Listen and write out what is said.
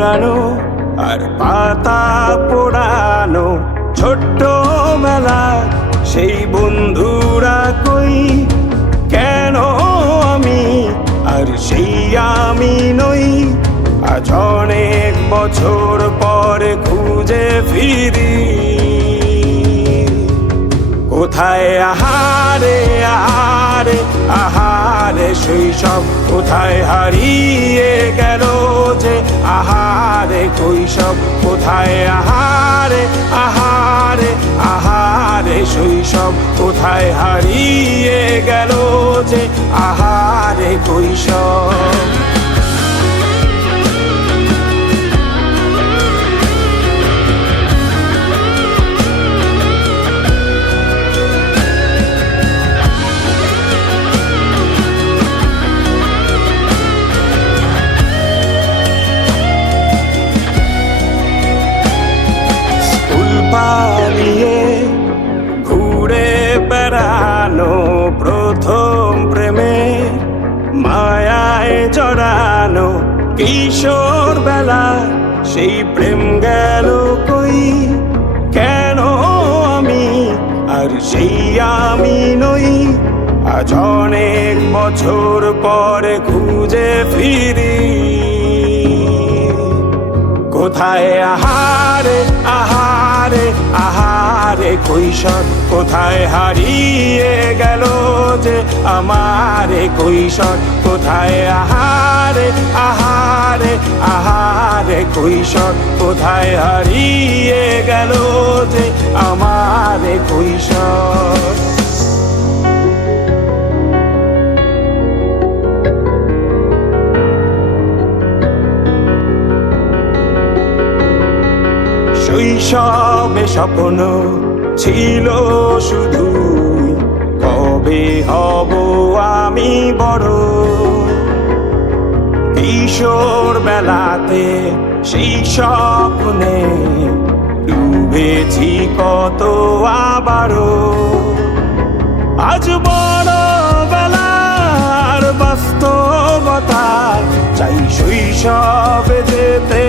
পোড়ানো আর পাতা পোড়ানো ছোট্ট মেলা সেই বন্ধুরা কই কেন আমি আর সেই আমি নই আজ অনেক বছর পরে খুঁজে ফিরি কোথায় আহারে আহারে আহারে শৈশব কোথায় হারিয়ে গেল যে আহারে কৈশব কোথায় আহারে আহারে আহারে শৈশব কোথায় হারিয়ে গেল যে আহারে কৈশব পালিয়ে ঘুরে বেড়ানো প্রথম প্রেমে মায়ায় জড়ানো কিশোর বেলা সেই প্রেম গেল কই কেন আমি আর সেই আমি নই আজ অনেক বছর পরে খুঁজে ফিরি কোথায় আহারে আহারে আহারে কৈশোর কোথায় হারিয়ে গেল যে আমারে কৈশোর কোথায় আহারে আহারে আহারে কৈশোর কোথায় হারিয়ে গেল যে আমারে কৈশোর শৈশবে স্বপ্ন ছিল শুধু কবে হব আমি বড় কিশোর বেলাতে সেই স্বপ্নে ডুবেছি কত আবারও আজ বড় বেলার বাস্তবতা চাই শৈশবে যেতে